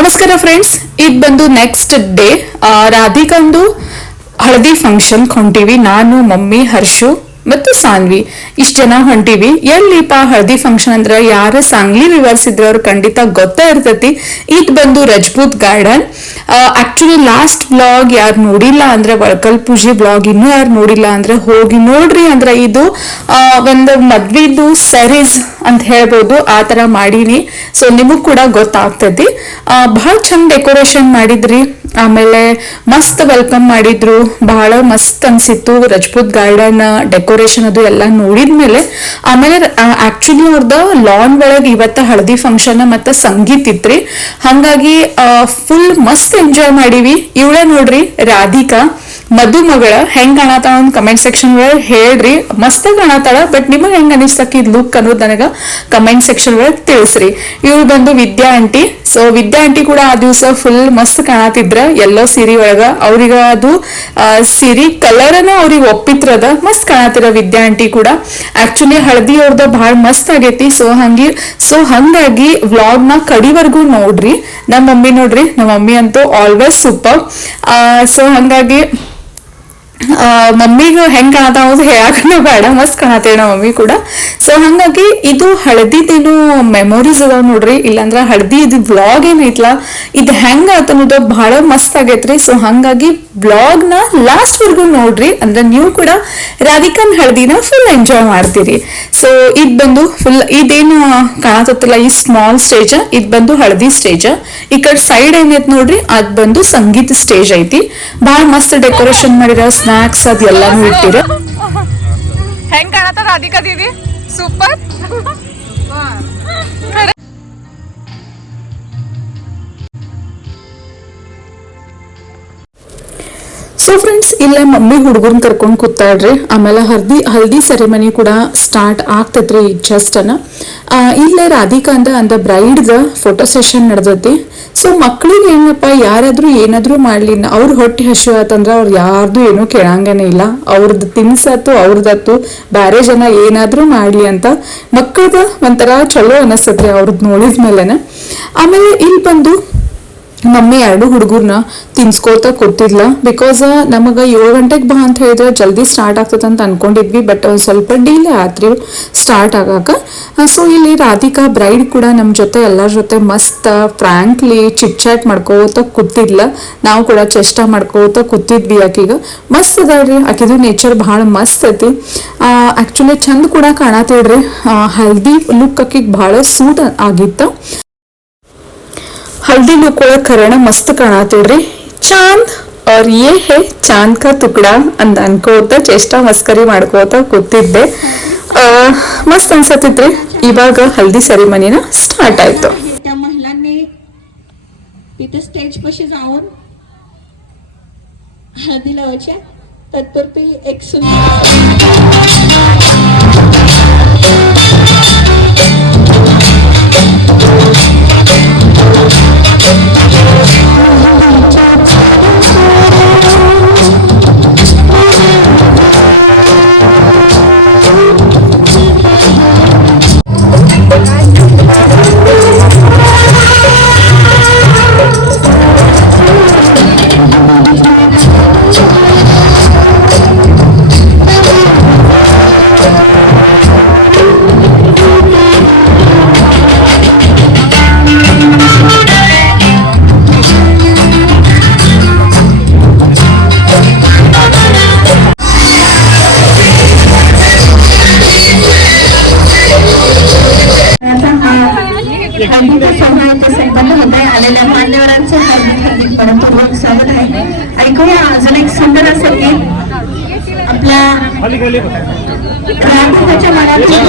ನಮಸ್ಕಾರ ಫ್ರೆಂಡ್ಸ್, ಇದು ಬಂದು ನೆಕ್ಸ್ಟ್ ಡೇ ರಾಧಿಕಂದು ಹಳದಿ ಫಂಕ್ಷನ್ ಹೊಂಟಿವಿ. ನಾನು, ಮಮ್ಮಿ, ಹರ್ಷು ಮತ್ತು ಸಾನ್ವಿ ಇಷ್ಟ ಜನ ಹೊಂಟಿವಿ. ಎಲ್ಲಿಪ್ಪ ಹಳದಿ ಫಂಕ್ಷನ್ ಅಂದ್ರೆ ಯಾರು ಸಾಂಗ್ಲಿ ವಿವರ್ಸ್ ಇದ್ರೆ ಅವ್ರು ಖಂಡಿತ ಗೊತ್ತಾ ಇರ್ತೈತಿ. ಇದು ಬಂದು Rajput garden. Actually last vlog ಯಾರು ನೋಡಿಲ್ಲ ಅಂದ್ರೆ ಒಳಕಲ್ ಪೂಜೆ ವ್ಲಾಗ್ ಇನ್ನೂ ಯಾರು ನೋಡಿಲ್ಲ ಅಂದ್ರೆ ಹೋಗಿ ನೋಡ್ರಿ. ಅಂದ್ರೆ ಇದು ಒಂದು ಮದ್ವಿದು ಸರೀಸ್ ಅಂತ ಹೇಳ್ಬೋದು, ಆ ತರ ಮಾಡೀನಿ. ಸೊ ನಿಮಗ್ ಕೂಡ ಗೊತ್ತಾಗ್ತೈತಿ. ಬಹಳ ಚಂದ ಡೆಕೋರೇಷನ್ ಮಾಡಿದ್ರಿ, ಆಮೇಲೆ ಮಸ್ತ್ ವೆಲ್ಕಮ್ ಮಾಡಿದ್ರು, ಬಹಳ ಮಸ್ತ್ ಅನ್ಸಿತ್ತು. ರಜಪೂತ್ ಗಾರ್ಡನ್ ಡೆಕೋರೇಷನ್ ಅದು ಎಲ್ಲ ನೋಡಿದ್ಮೇಲೆ ಆಮೇಲೆ ಆಕ್ಚುಲಿ ಅವ್ರದ ಲಾನ್ ಒಳಗೆ ಇವತ್ತ ಹಳದಿ ಫಂಕ್ಷನ್ ಮತ್ತೆ ಸಂಗೀತ್ ಇತ್ರಿ. ಹಂಗಾಗಿ ಫುಲ್ ಮಸ್ತ್ ಎಂಜಾಯ್ ಮಾಡೀವಿ. ಇವಳೇ ನೋಡ್ರಿ ರಾಧಿಕಾ, ಮಧುಮಗಳ ಹೆಂಗ್ ಕಾಣತಾಳ ಒಂದು ಕಮೆಂಟ್ ಸೆಕ್ಷನ್ ಒಳಗೆ ಹೇಳ್ರಿ. ಮಸ್ತ್ ಕಾಣತಾಳ, ಬಟ್ ನಿಮಗ್ ಹೆಂಗ್ ಅನಿಸ್ತಕ್ಕ ಲುಕ್ ಅನ್ನೋದು ನನಗ ಕಮೆಂಟ್ ಸೆಕ್ಷನ್ ಒಳಗೆ ತಿಳಿಸ್ರಿ. ಇವ್ರು ಬಂದು ವಿದ್ಯಾ ಆಂಟಿ. ಸೊ ವಿದ್ಯಾ ಆಂಟಿ ಕೂಡ ಆ ದಿವಸ ಫುಲ್ ಮಸ್ತ್ ಕಾಣತಿದ್ರ ಎಲ್ಲೋ ಸೀರೆ ಒಳಗ. ಅವ್ರಿಗ ಅದು ಸೀರೆ ಕಲರ್ನ ಅವ್ರಿಗೆ ಒಪ್ಪಿತ್ರದ ಮಸ್ತ್ ಕಾಣತಿರ ವಿದ್ಯಾ ಆಂಟಿ ಕೂಡ. ಆಕ್ಚುಲಿ ಹಳದಿ ಅವ್ರದ ಬಹಳ ಮಸ್ತ್ ಆಗೈತಿ. ಸೊ ಹಂಗಾಗಿ ವ್ಲಾಗ್ ನ ಕಡಿವರೆಗೂ ನೋಡ್ರಿ. ನಮ್ಮ ಮಮ್ಮಿ ನೋಡ್ರಿ, ನಮ್ಮ ಮಮ್ಮಿ ಅಂತೂ ಆಲ್ವೇಸ್ ಸೂಪರ್. ಸೊ ಹಂಗಾಗಿ ಮಮ್ಮಿಗೂ ಹೆಂಗ್ ಕಾಣತಾವ ಹೇಳಕ್ಕೂ ಬೇಡ, ಮಸ್ತ್ ಕಾಣತೇವೆ ನಮ್ಮ ಮಮ್ಮಿ ಕೂಡ. ಸೊ ಹಂಗಾಗಿ ಇದು ಹಳದಿದೇನು ಮೆಮೊರೀಸ್ ಅದಾವ ನೋಡ್ರಿ. ಇಲ್ಲಾಂದ್ರ ಹಳದಿ ಇದು ವ್ಲಾಗ್ ಏನೈತ್ಲ ಇದು ಹೆಂಗ ಅನ್ನೋದು ಬಹಳ ಮಸ್ತ್ ಆಗೈತ್ರಿ. ಸೊ ಹಂಗಾಗಿ ವ್ಲಾಗ್ ನ ಲಾಸ್ಟ್ ವರ್ಗು ನೋಡ್ರಿ, ಅಂದ್ರೆ ನೀವು ಕೂಡ ರಾಧಿಕನ್ ಹಳದಿನ ಫುಲ್ ಎಂಜಾಯ್ ಮಾಡ್ತೀರಿ. ಸೊ ಇದ್ ಬಂದು ಫುಲ್ ಇದೇನು ಕಾಣತತ್ತಲ್ಲ ಈ ಸ್ಮಾಲ್ ಸ್ಟೇಜ್, ಇದ್ ಬಂದು ಹಳದಿ ಸ್ಟೇಜ್. ಈ ಕಡೆ ಸೈಡ್ ಏನೈತ್ ನೋಡ್ರಿ ಅದ್ ಬಂದು ಸಂಗೀತ ಸ್ಟೇಜ್ ಐತಿ. ಬಹಳ ಮಸ್ತ್ ಡೆಕೋರೇಷನ್ ಮಾಡಿರ, ಸ್ನಾಕ್ಸ್ ಅದ್ ಎಲ್ಲಾನು ಇಟ್ಟಿರ. ಹೆಂಗ್ ಕಾಣತ್ತ ರಾಧಿಕಾ ದೀದಿ? ಸೂಪರ್. ಸೊ ಫ್ರೆಂಡ್ಸ್, ಇಲ್ಲ ಮಮ್ಮಿ ಹುಡುಗರ್ನ ಕರ್ಕೊಂಡ್ ಕೂತಾಳ್ರಿ. ಆಮೇಲೆ ಹಲ್ದಿ ಸೆರೆಮನಿ ಕೂಡ ಸ್ಟಾರ್ಟ್ ಆಗ್ತೈತ್ರಿ ಈಗ ಜಸ್ಟ್ ಇಲ್ಲೇ ರಾಧಿಕಾ ಅಂದ ಬ್ರೈಡ್ದ ಫೋಟೋ ಸೆಷನ್ ನಡೆದೈತಿ. ಸೊ ಮಕ್ಳಿಗೆ ಏನಪ್ಪ, ಯಾರಾದ್ರೂ ಏನಾದ್ರೂ ಮಾಡ್ಲಿ, ಅವ್ರ ಹೊಟ್ಟೆ ಹಸಿವು ಆತಂದ್ರ ಅವ್ರು ಯಾರ್ದು ಏನೂ ಕೇಳಂಗನೇ ಇಲ್ಲ. ಅವ್ರದ್ದು ತಿನ್ಸತ್ತು ಅವ್ರದತ್ತು, ಬ್ಯಾರೆ ಜನ ಏನಾದ್ರೂ ಮಾಡ್ಲಿ ಅಂತ ಮಕ್ಕಳ್ದ ಒಂಥರ ಚಲೋ ಅನಸ್ತತ್ರಿ ಅವ್ರದ್ದು ನೋಡಿದ್ಮೇಲೆನ. ಆಮೇಲೆ ಇಲ್ಲಿ ಬಂದು ಮಮ್ಮಿ ಎರಡು ಹುಡುಗರ್ನ ತಿನ್ಸ್ಕೋತ ಕೂತಿದ್ಲ. ಬಿಕಾಸ್ ನಮಗ 7 ಗಂಟೆಗೆ ಬಾ ಅಂತ ಹೇಳಿದ್ರೆ ಜಲ್ದಿ ಸ್ಟಾರ್ಟ್ ಆಗ್ತದ ಅಂತ ಅನ್ಕೊಂಡಿದ್ವಿ, ಬಟ್ ಸ್ವಲ್ಪ ಡಿಲೇ ಆತ್ರಿ ಸ್ಟಾರ್ಟ್ ಆಗಾಕ. ಸೊ ಇಲ್ಲಿ ರಾಧಿಕಾ ಬ್ರೈಡ್ ಕೂಡ ನಮ್ ಜೊತೆ ಎಲ್ಲರ ಜೊತೆ ಮಸ್ತ್ ಫ್ರಾಂಕ್ಲಿ ಚಿಟ್ ಚಾಟ್ ಮಾಡ್ಕೋತ ಕೂತಿದ್ಲ. ನಾವು ಕೂಡ ಚೇಷ್ಟ ಮಾಡ್ಕೋತ ಕೂತಿದ್ವಿ. ಆಕಿಗ ಮಸ್ತ್ ಅದಾಳ್ರಿ, ಆಕಿದು ನೇಚರ್ ಬಹಳ ಮಸ್ತ್ ಐತಿ. ಆಕ್ಚುಲಿ ಚಂದ ಕೂಡ ಕಾಣತಿಡ್ರಿ. ಹಲ್ದಿ ಲುಕ್ ಆಕಿಗೆ ಬಹಳ ಸೂಟ್ ಆಗಿತ್ತು. हल्दी लुक ಒಳಗೆ ಕರಣ ಮಸ್ತ್ ಕಾಣತಿಡ್ರಿ. ಚಾಂದ್ और ये है चांद का टुकड़ा ಅಂತ ಅನ್ಕೋತ ಚೇಷ್ಟ ಮಸ್ಕರಿ ಮಾಡ್ಕೋತ ಕೂತಿದ್ದೆ. ಮಸ್ತ್ ಅನ್ಸತಿದ್ರಿ. ಇವಾಗ ಹಲ್ದಿ ಸೆರೆಮನಿನ ಸ್ಟಾರ್ಟ್ ಆಯ್ತು. त्या महिलांनी इथे स्टेज पाशी जाऊन हळदी लावायची. तत्पूर्वी एक आलेल्या मान्यवरांचे हार्दिक मनपूर्वक स्वागत आहे. ऐकूया अजून एक सुंदर असं गीत आपल्या राधिकाच्या मनातील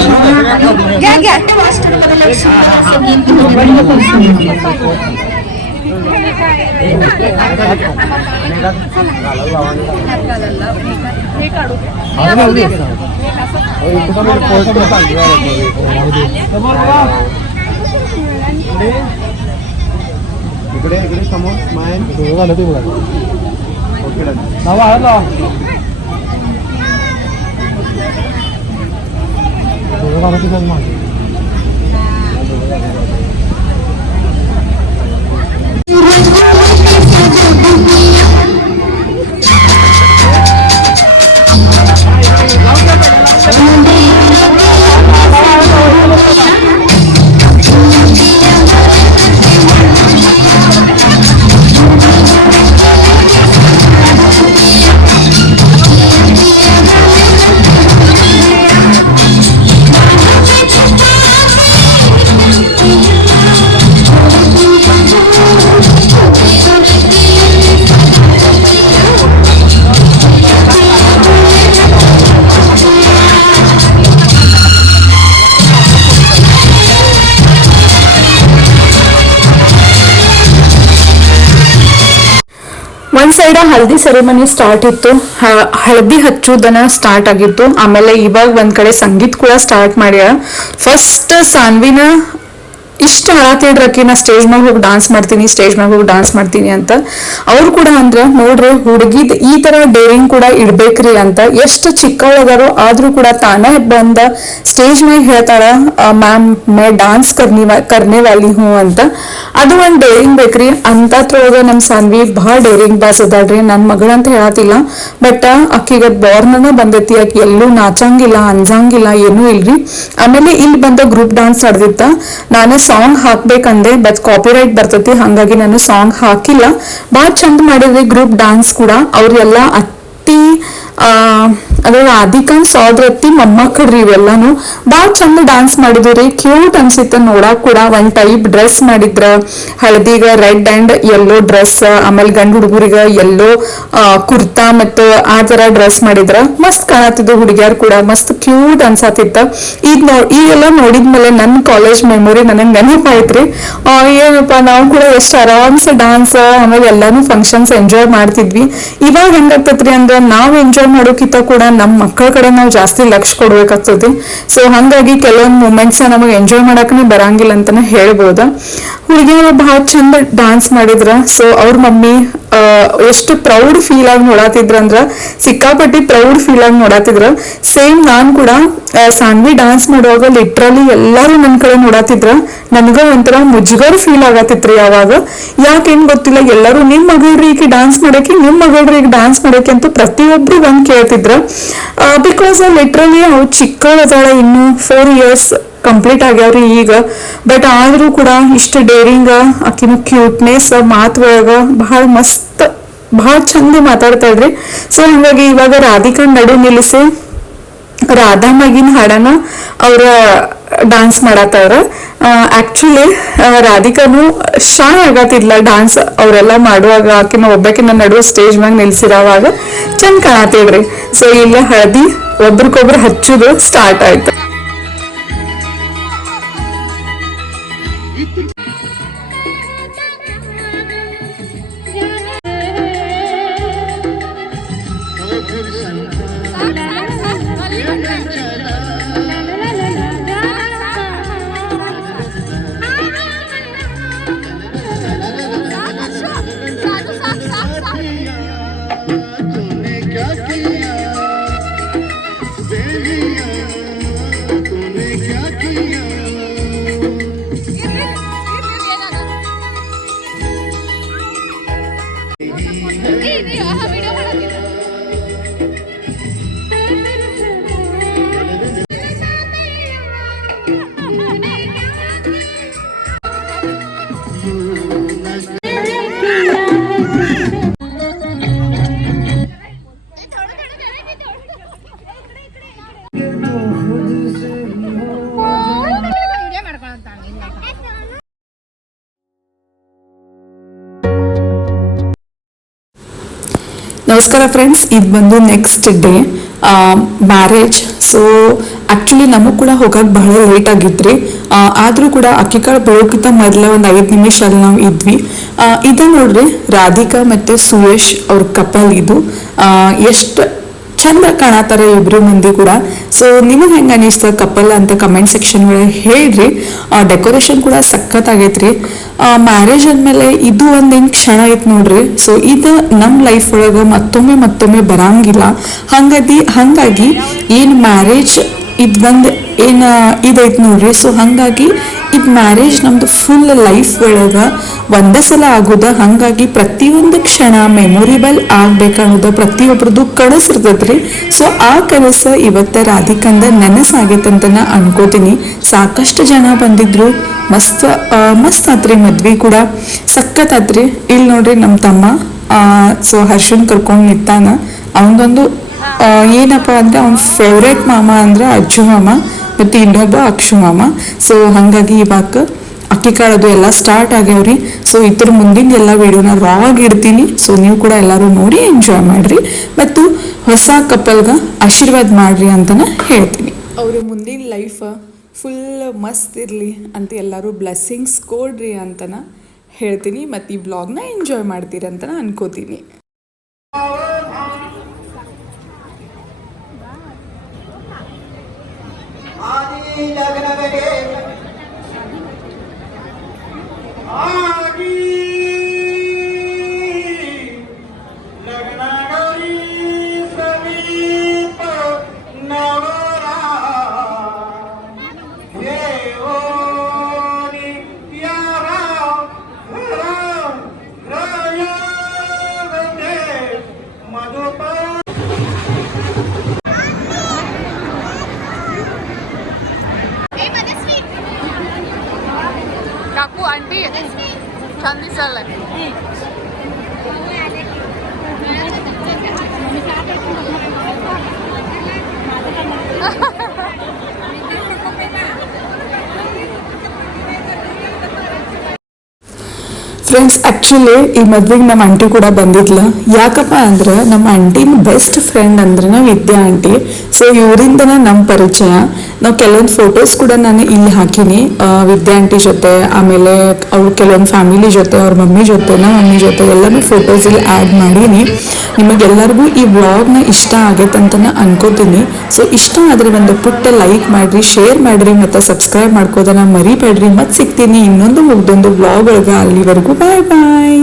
इकडे इकडे समोर स्माइल झालं ते बघा. ओके नाव आहे ना ಒಂದ್ ಸೈಡ್ ಹಳದಿ ಸೆರೆಮನಿ ಸ್ಟಾರ್ಟ್ ಇತ್ತು, ಹಳದಿ ಹಚ್ಚುದನ್ನ ಸ್ಟಾರ್ಟ್ ಆಗಿತ್ತು. ಆಮೇಲೆ ಇವಾಗ ಒಂದ್ ಕಡೆ ಸಂಗೀತ್ ಕೂಡ ಸ್ಟಾರ್ಟ್ ಮಾಡ್ಯಾರ. ಫಸ್ಟ್ ಸಾನ್ವಿನ ಇಷ್ಟ ಅಳತಿಡ್ರಕಿ ನಾ ಸ್ಟೇಜ್ ಮ್ಯಾಗ ಹೋಗಿ ಡಾನ್ಸ್ ಮಾಡ್ತೀನಿ ಅಂತ. ಅವ್ರು ಕೂಡ ಅಂದ್ರ ನೋಡ್ರಿ ಹುಡುಗಿದ್ ಈ ತರ ಡೇರಿಂಗ್ ಕೂಡ ಇಡ್ಬೇಕ್ರಿ ಅಂತ. ಎಷ್ಟು ಚಿಕ್ಕವಳದಾರೋ ಆದ್ರೂ ಕೂಡ ತಾನೇ ಬಂದ ಸ್ಟೇಜ್ ಮ್ಯಾಗ ಹೇಳ್ತಾಳ, ಮ್ಯಾಮ್ ಮೇ ಡಾನ್ಸ್ ಕರ್ನೆ ವಾಲಿ ಹೂ ಅಂತ. ಅದು ಒಂದ್ ಡೇರಿಂಗ್ ಬೇಕ್ರಿ. ಅಂತತ್ರೊಳಗ ನಮ್ ಸಾನ್ವಿ ಬಹಳ ಡೇರಿಂಗ್ ಬಾಸ್ ಅದಾಳ್ರಿ. ನನ್ ಮಗಳಂತ ಹೇಳತಿಲ್ಲ, ಬಟ್ ಅಕ್ಕಿಗ ಬಾರ್ನ ಬಂದೈತಿ. ಆಕಿ ಎಲ್ಲೂ ನಾಚಂಗಿಲ್ಲ, ಅಂಜಂಗಿಲ್ಲ, ಏನೂ ಇಲ್ರಿ. ಆಮೇಲೆ ಇಲ್ಲಿ ಬಂದ ಗ್ರೂಪ್ ಡಾನ್ಸ್ ನಡೆದಿತ್ತ. ನಾನು ಸಾಂಗ್ ಹಾಕ್ಬೇಕಂದೆ, ಬಟ್ ಕಾಪಿರೈಟ್ ಬರ್ತೈತಿ, ಹಂಗಾಗಿ ನಾನು ಸಾಂಗ್ ಹಾಕಿಲ್ಲ. ಬಾಳ ಚಂದ ಮಾಡಿದ್ರಿ ಗ್ರೂಪ್ ಡಾನ್ಸ್ ಕೂಡ. ಅವ್ರೆಲ್ಲ ಅತ್ತಿ ಅದ್ರ ರಾಧಿಕಾನ್ ಸೋದರತ್ತಿ ಮೊಮ್ಮಕ್ಕಳ್ರಿ ಇವೆಲ್ಲಾನು ಬಾಳ ಚಂದ ಡಾನ್ಸ್ ಮಾಡಿದ್ರಿ. ಕ್ಯೂಟ್ ಅನ್ಸಿತ್ತ ನೋಡಾಕ್ ಕೂಡ. ಒಂದ್ ಟೈಪ್ ಡ್ರೆಸ್ ಮಾಡಿದ್ರ, ಹಳದಿಗ ರೆಡ್ ಅಂಡ್ ಯೆಲ್ಲೋ ಡ್ರೆಸ್, ಆಮೇಲೆ ಗಂಡ ಹುಡುಗರಿಗ ಯೆಲ್ಲೋ ಕುರ್ತಾ ಮತ್ತು ಆ ತರ ಡ್ರೆಸ್ ಮಾಡಿದ್ರ ಮಸ್ತ್ ಕಾಣತಿದ್ದು. ಹುಡುಗಿಯರ್ ಕೂಡ ಮಸ್ತ್ ಕ್ಯೂಟ್ ಅನ್ಸಾತಿತ್ತ. ಈಗೆಲ್ಲ ನೋಡಿದ್ಮೇಲೆ ನನ್ ಕಾಲೇಜ್ ಮೆಮೊರಿ ನನಗ್ ನೆನಪಾಯ್ತ್ರಿ. ಏನಪ್ಪಾ ನಾವು ಕೂಡ ಎಷ್ಟ್ ಆರಾಮ್ಸೆ ಡಾನ್ಸ್ ಆಮೇಲೆ ಎಲ್ಲಾನು ಫಂಕ್ಷನ್ಸ್ ಎಂಜಾಯ್ ಮಾಡ್ತಿದ್ವಿ. ಇವಾಗ ಹೆಂಗಾಗ್ತೈತ್ರಿ ಅಂದ್ರ ನಾವ್ ಎಂಜಾಯ್ ಮಾಡೋಕಿಂತ ಕೂಡ ನಮ್ ಮಕ್ಕಳ ಕಡೆ ನಾವು ಜಾಸ್ತಿ ಲಕ್ಷ ಕೊಡ್ಬೇಕಾಗ್ತದೆ. ಸೊ ಹಂಗಾಗಿ ಕೆಲವೊಂದು ಮೂಮೆಂಟ್ಸ್ ನಮಗೆ ಎಂಜಾಯ್ ಮಾಡಕ್ಕನೇ ಬರಂಗಿಲ್ಲ ಅಂತಾನೆ ಹೇಳ್ಬೋದ. ಹುಡುಗಿಯರು ಬಹಳ ಚಂದ ಡಾನ್ಸ್ ಮಾಡಿದ್ರ. ಸೊ ಅವ್ರ ಮಮ್ಮಿ ಎಷ್ಟು ಪ್ರೌಡ್ ಫೀಲ್ ಆಗಿ ನೋಡಾತಿದ್ರ ಅಂದ್ರ ಸಿಕ್ಕಾಪಟ್ಟಿ ಪ್ರೌಡ್ ಫೀಲ್ ಆಗಿ ನೋಡಾತಿದ್ರ. ಸೇಮ್ ನಾನ್ ಕೂಡ ಸಾನ್ವಿ ಡಾನ್ಸ್ ಮಾಡುವಾಗ ಲಿಟ್ರಲಿ ಎಲ್ಲಾರು ನನ್ ಕಡೆ ನೋಡಾತಿದ್ರ. ನನ್ಗ ಒಂಥರ ಮುಜುಗರ ಫೀಲ್ ಆಗತ್ತಿತ್ರಿ ಅವಾಗ. ಯಾಕೇನ್ ಗೊತ್ತಿಲ್ಲ, ಎಲ್ಲರೂ ನಿಮ್ ಮಗಳ್ರಿ ಈಗ ಡಾನ್ಸ್ ಮಾಡಕ್ಕೆ ಅಂತ ಪ್ರತಿಯೊಬ್ರು ಬಂದ್ ಕೇಳ್ತಿದ್ರ. ಬಿಕಾಸ್ ಲಿಟ್ರಲಿ ಅವ್ರು ಚಿಕ್ಕವಳದಾಳ, ಇನ್ನು 4 years ಕಂಪ್ಲೀಟ್ ಆಗ್ಯಾವ್ರಿ ಈಗ. ಬಟ್ ಆದ್ರೂ ಕೂಡ ಇಷ್ಟ ಡೇರಿಂಗ್, ಆಕಿನ ಕ್ಯೂಟ್ನೆಸ್, ಮಾತು ಒಳಗ ಬಹಳ ಮಸ್ತ್, ಬಹಳ ಚಂದ ಮಾತಾಡ್ತಾಳ್ರಿ. ಸೊ ಹಂಗಾಗಿ ಇವಾಗ ರಾಧಿಕಾ ನಡು ನಿಲ್ಲಿಸಿ ರಾಧಾಮಗಿನ ಹಾಡನ ಅವ್ರ ಡಾನ್ಸ್ ಮಾಡತ್ತವ್ರ. ಆಕ್ಚುಲಿ ರಾಧಿಕಾನು ಶಾಯ್ ಆಗತ್ತಿದ್ಲ ಡಾನ್ಸ್ ಅವರೆಲ್ಲ ಮಾಡುವಾಗ. ಆಕಿನ ಒಬ್ಬಕಿನ ನಡುವೆ ಸ್ಟೇಜ್ ಮ್ಯಾಗ ನಿಲ್ಸಿರೋವಾಗ ಚಂದ ಕಾಣತಿದ್ರಿ. ಸೊ ಇಲ್ಲ ಹಳದಿ ಒಬ್ರಿಗೊಬ್ರು ಹಚ್ಚುದು ಸ್ಟಾರ್ಟ್ ಆಯ್ತು. ನಮಸ್ಕಾರ ಫ್ರೆಂಡ್ಸ್, ಇದು ಬಂದು next day marriage. So actually ನಮಗ್ ಕೂಡ ಹೋಗಕ್ಕೆ ಬಹಳ ಲೇಟ್ ಆಗಿದ್ರಿ. ಆದ್ರೂ ಕೂಡ ಅಕ್ಕಿಕಾಳು ಬರೋಕ್ಕಿಂತ ಮೊದಲ ಒಂದು 5 ನಿಮಿಷ ಅಲ್ಲಿ ನಾವು ಇದ್ವಿ. ಇದು ನೋಡ್ರಿ ರಾಧಿಕಾ ಮತ್ತೆ ಸುಯೇಶ್ ಅವ್ರ ಕಪಲ್. ಇದು ಎಷ್ಟು ಚಂದ ಕಾಣತಾರೆ ಇಬ್ರು ಮಂದಿ ಕೂಡ. ಸೊ ನಿಮಗೆ ಹೆಂಗ ಅನಿಸ್ತ ಕಪಲ್ ಅಂತ ಕಮೆಂಟ್ ಸೆಕ್ಷನ್ ಒಳಗೆ ಹೇಳ್ರಿ. ಡೆಕೋರೇಷನ್ ಕೂಡ ಸಖತ್ ಆಗೈತ್ರಿ. ಮ್ಯಾರೇಜ್ ಅಂದ್ಮೇಲೆ ಇದು ಒಂದೇನ್ ಕ್ಷಣ ಐತ್ ನೋಡ್ರಿ. ಸೊ ಇದು ನಮ್ ಲೈಫ್ ಒಳಗ ಮತ್ತೊಮ್ಮೆ ಬರಂಗಿಲ್ಲ. ಹಂಗಾಗಿ ಏನ್ ಮ್ಯಾರೇಜ್ ಇದ್ ಏನ್ ಇದೈತ್ ನೋಡ್ರಿ. ಸೊ ಹಂಗಾಗಿ ಇದ್ ಮ್ಯಾರೇಜ್ ನಮ್ದು ಫುಲ್ ಲೈಫ್ ಒಳಗ ಒಂದೇ ಸಲ ಆಗುದ. ಹಂಗಾಗಿ ಪ್ರತಿಯೊಂದು ಕ್ಷಣ ಮೆಮೊರಿಬಲ್ ಆಗ್ಬೇಕನ್ನೋದ ಪ್ರತಿಯೊಬ್ರದ್ದು ಕನಸಿರ್ತದ್ರಿ. ಸೊ ಆ ಕನಸು ಇವತ್ತ ರಾಧಿಕಂದ ನನಸಾಗೈತಂತ ನಾ ಅನ್ಕೋತೀನಿ. ಸಾಕಷ್ಟು ಜನ ಬಂದಿದ್ರು. ಮಸ್ತ್ ಆತ್ರಿ ಮದ್ವಿ ಕೂಡ ಸಖತ್ ಆತ್ರಿ. ಇಲ್ಲಿ ನೋಡ್ರಿ ನಮ್ ತಮ್ಮ ಸೊ ಹರ್ಷನ್ ಕರ್ಕೊಂಡ್ ನಿಂತಾನ. ಅವನದೊಂದು ಏನಪ್ಪಾ ಅಂದ್ರೆ ಅವ್ನ ಫೇವ್ರೇಟ್ ಮಾಮ ಅಂದ್ರೆ ಅಜ್ಜು ಮಾಮ ಮತ್ತೆ ಇನ್ನೊಬ್ಬ ಅಕ್ಷು ಮಾಮ. ಸೊ ಹಂಗಾಗಿ ಇವಾಗ ಅಕ್ಕಿಕಾಳದು ಎಲ್ಲ ಸ್ಟಾರ್ಟ್ ಆಗ್ಯಾವ್ರಿ. ಸೊ ಇದ್ರ ಮುಂದಿನ ಎಲ್ಲ ವಿಡಿಯೋನ ರಾಗ್ ಇಡ್ತೀನಿ. ಸೊ ನೀವು ಕೂಡ ಎಲ್ಲರೂ ನೋಡಿ ಎಂಜಾಯ್ ಮಾಡ್ರಿ ಮತ್ತು ಹೊಸ ಕಪಲ್ಗ ಆಶೀರ್ವಾದ ಮಾಡ್ರಿ ಅಂತನ ಹೇಳ್ತೀನಿ. ಅವ್ರ ಮುಂದಿನ ಲೈಫ್ ಫುಲ್ ಮಸ್ತ್ ಇರಲಿ ಅಂತ ಎಲ್ಲರೂ ಬ್ಲೆಸ್ಸಿಂಗ್ಸ್ ಕೊಡ್ರಿ ಅಂತನ ಹೇಳ್ತೀನಿ. ಮತ್ತು ಈ ವ್ಲಾಗ್ನ ಎಂಜಾಯ್ ಮಾಡ್ತೀರಿ ಅಂತನ ಅನ್ಕೋತೀನಿ. ಲಗ್ನಗಳಿಗೆ ಆಗಿ ಲಗ್ನಗೌರಿ ಸಮೀಪ ನವರ ದೇವೋನಿ ಯಾರ ರಾಯಗಂಗೆ ಮಧುಪ काकू आंटी छान दिसायला ಫ್ರೆಂಡ್ಸ್ ಆ್ಯಕ್ಚುಲಿ ಈ ಮದ್ವೆಗೆ ನಮ್ಮ ಆಂಟಿ ಕೂಡ ಬಂದಿದ್ಲ. ಯಾಕಪ್ಪ ಅಂದ್ರೆ ನಮ್ಮ ಆಂಟಿನ ಬೆಸ್ಟ್ ಫ್ರೆಂಡ್ ಅಂದ್ರೆ ವಿದ್ಯಾ ಆಂಟಿ. ಸೊ ಇವರಿಂದನೇ ನಮ್ಮ ಪರಿಚಯ. ನಾವು ಕೆಲವೊಂದು ಫೋಟೋಸ್ ಕೂಡ ನಾನು ಇಲ್ಲಿ ಹಾಕೀನಿ ವಿದ್ಯಾ ಆಂಟಿ ಜೊತೆ, ಆಮೇಲೆ ಅವ್ರ ಕೆಲವೊಂದು ಫ್ಯಾಮಿಲಿ ಜೊತೆ, ಅವ್ರ ಮಮ್ಮಿ ಜೊತೆ, ನಮ್ಮ ಮಮ್ಮಿ ಜೊತೆ ಎಲ್ಲನೂ ಫೋಟೋಸ್ ಇಲ್ಲಿ ಆ್ಯಡ್ ಮಾಡೀನಿ. ನಿಮಗೆಲ್ಲರಿಗೂ ಈ ವ್ಲಾಗ್ನ ಇಷ್ಟ ಆಗೈತೆ ಅಂತ ಅನ್ಕೋತೀನಿ. ಸೊ ಇಷ್ಟ ಆದರೆ ಒಂದು ಪುಟ್ಟ ಲೈಕ್ ಮಾಡಿರಿ, ಶೇರ್ ಮಾಡಿರಿ ಮತ್ತು ಸಬ್ಸ್ಕ್ರೈಬ್ ಮಾಡ್ಕೋದನ್ನ ಮರಿಬೇಡ್ರಿ. ಮತ್ತೆ ಸಿಗ್ತೀನಿ ಇನ್ನೊಂದು ಮುಗ್ದೊಂದು ವ್ಲಾಗ್ ಒಳಗೆ. ಅಲ್ಲಿವರೆಗೂ ಬಾಯ್ ಬಾಯ್.